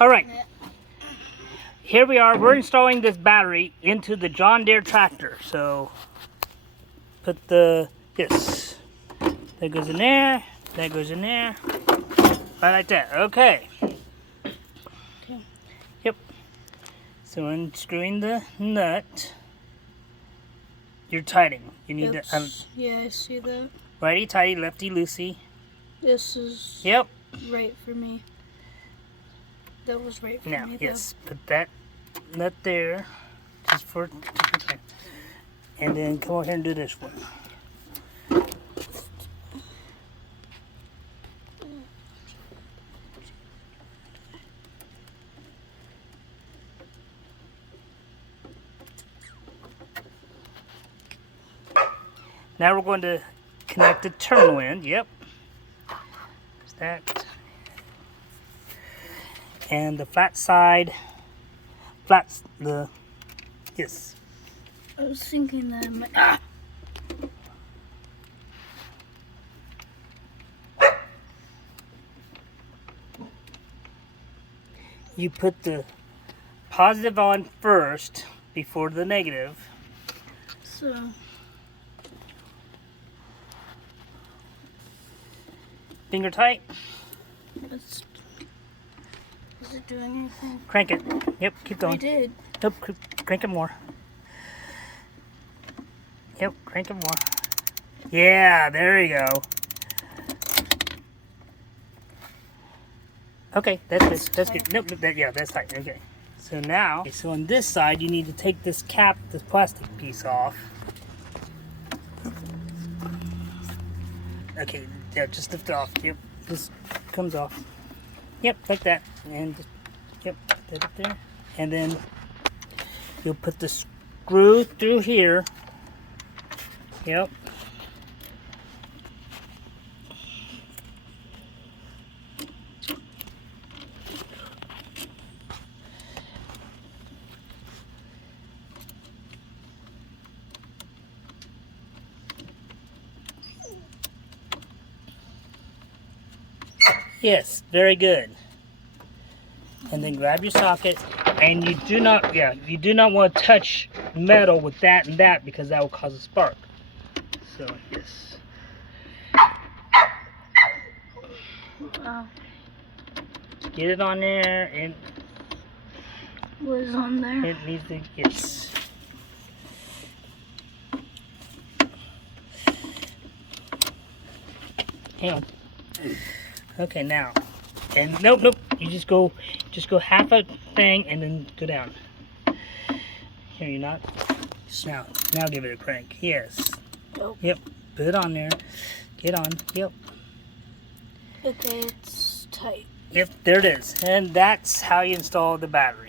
All right. Here we are. We're installing this battery into the John Deere tractor. So put this. That goes in there. That goes in there. Right like that. Okay. Yep. So unscrewing the nut. You're tightening. You need to. Yeah, I see that. Righty tighty, lefty loosey. This is. Yep. Right for me. That was right for me. Now, yes, put that nut there, just for, and then come over here and do this one. Now we're going to connect the terminal end. Yep. There's that. And the flat side, yes. I was thinking that I might. You put the positive on first before the negative. So. Finger tight. Is it doing anything? Crank it. Yep, keep going. I did. Nope, crank it more. Yep, crank it more. Yeah, there you go. Okay, that's good. That's good. Nope, yeah, that's tight. Okay. So now, so on this side, you need to take this cap, this plastic piece off. Okay, yeah, just lift it off. Yep, this comes off. Yep, like that. And just, yep, put it there. And then you'll put the screw through here. Yep. Yes, very good. And then grab your socket, and you do not want to touch metal with that and that because that will cause a spark. So yes. Wow. Get it on there, and What is on there? it needs to yes. Hang on. Okay, now, and nope. You just go half a thing and then go down. Here, you're not. Now give it a crank. Yes. Nope. Yep. Put it on there. Get on. Yep. Okay, it's tight. Yep. There it is. And that's how you install the battery.